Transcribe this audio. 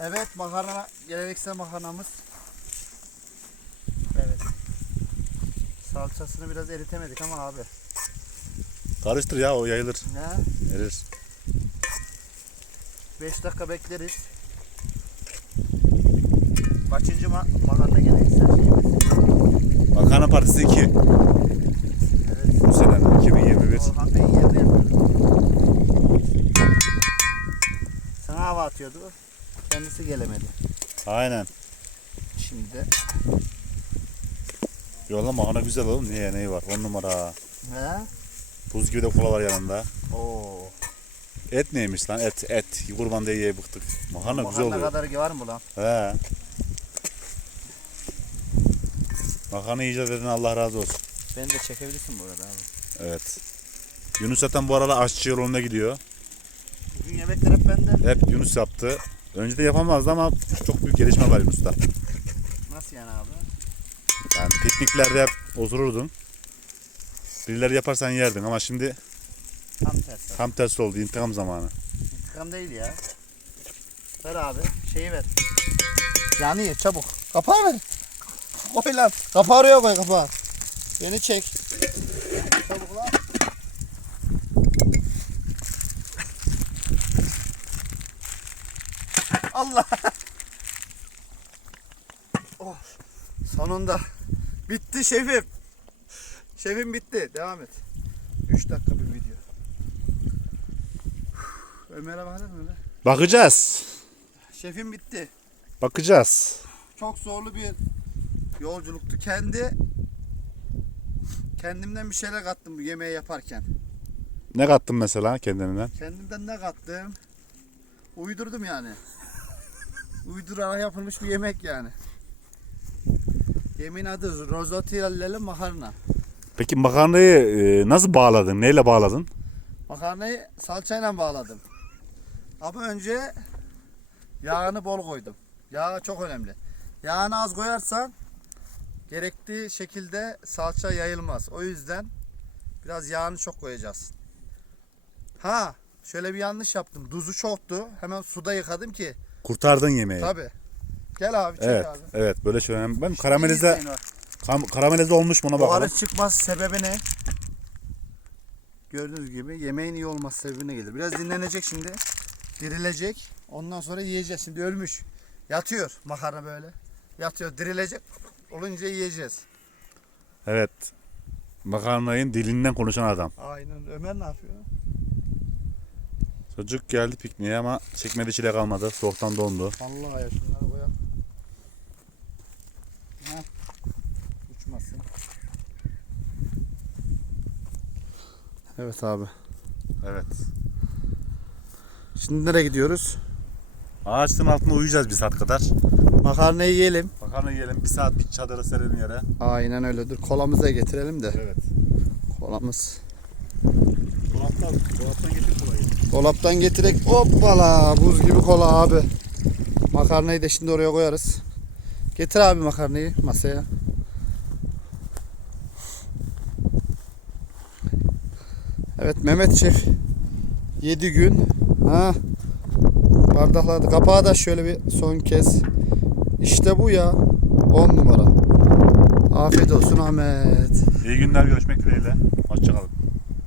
Evet makarna geleneksel makarnamız. Evet. Salçasını biraz eritemedik ama abi. Karıştır ya o yayılır. Ne? Erir. 5 dakika bekleriz. Kaçıncı ma makarna geleneksel şeyimiz? Makarna Partisi 2. Evet. Bu sene 2021. Orhan Bey'in yerine yapıyoruz. Sana hava atıyordu. Kendisi gelemedi. Aynen. Şimdi de. Yolla makarna güzel oğlum. Niye neyi var? 10 numara. He? Buz gibi de kola var yanında. Oo. Et neymiş lan? Et, et. Kurban diye yiye bıktık. Makarna güzel Makarna oluyor. kadar var mı lan? He. Makarna icat eden Allah razı olsun. Beni de çekebilirsin bu arada abi. Evet. Yunus zaten bu arada aşçı yoluna gidiyor. Bugün yemekler hep benden. Hep Yunus yaptı. Önce de yapamazdı ama çok büyük gelişme var Yunus'ta. Nasıl yani abi? Yani pikniklerde hep otururdun. Birileri yaparsan yerdin ama şimdi Tam tersi. tam tersi oldu. intikam zamanı. İntikam değil ya. Ver abi. Şeyi ver. Yanıyor çabuk. Kapağı ver. Koy lan. Kapağı oraya koy kapağı. Beni çek. Çabuk lan. Allah. Oh. Sonunda. Bitti şefim. Şefim bitti. Devam et. 3 dakika bir video. Ömer'e bakar mısın Ömer? Bakacağız. Şefim bitti. Bakacağız. Çok zorlu bir yolculuktu. Kendi kendimden bir şeyler kattım bu yemeği yaparken. Ne kattın mesela kendinden? Kendimden ne kattım? Uydurdum yani. Uydurarak yapılmış bir yemek yani. Yemin adı rozotilleli makarna. Peki makarnayı e, nasıl bağladın? Neyle bağladın? Makarnayı salçayla bağladım. Ama önce yağını bol koydum. Yağ çok önemli. Yağını az koyarsan gerektiği şekilde salça yayılmaz. O yüzden biraz yağını çok koyacağız. Ha, şöyle bir yanlış yaptım. Tuzu çoktu. Hemen suda yıkadım ki. Kurtardın yemeği. Tabi. Gel abi çek Evet, abi. evet böyle şey önemli. Ben karamelize izleyin bak. kam- karamelize olmuş mu ona bakalım. Buharı çıkmaz sebebi ne? Gördüğünüz gibi yemeğin iyi olması sebebine gelir. Biraz dinlenecek şimdi. Dirilecek. Ondan sonra yiyeceğiz. Şimdi ölmüş. Yatıyor makarna böyle. Yatıyor. Dirilecek. Olunca yiyeceğiz. Evet. Makarnayın dilinden konuşan adam. Aynen. Ömer ne yapıyor? Çocuk geldi pikniğe ama çekmedi çile kalmadı. Soğuktan dondu. Allah ya şunları koyalım. Heh. Uçmasın. Evet abi. Evet. Şimdi nereye gidiyoruz? Ağaçın altında uyuyacağız bir saat kadar. Makarnayı yiyelim. Makarna yiyelim. Bir saat bir çadırı serelim yere. Aynen öyle. Dur kolamızı da getirelim de. Evet. Kolamız. Dolaptan, dolaptan getir kolayı. Dolaptan getirek. Hoppala buz gibi kola abi. Makarnayı da şimdi oraya koyarız. Getir abi makarnayı masaya. Evet Mehmet Şef 7 gün ha bardakladı. Kapağı da şöyle bir son kez. İşte bu ya. 10 numara. Afiyet olsun Ahmet. İyi günler görüşmek dileğiyle. Hoşçakalın.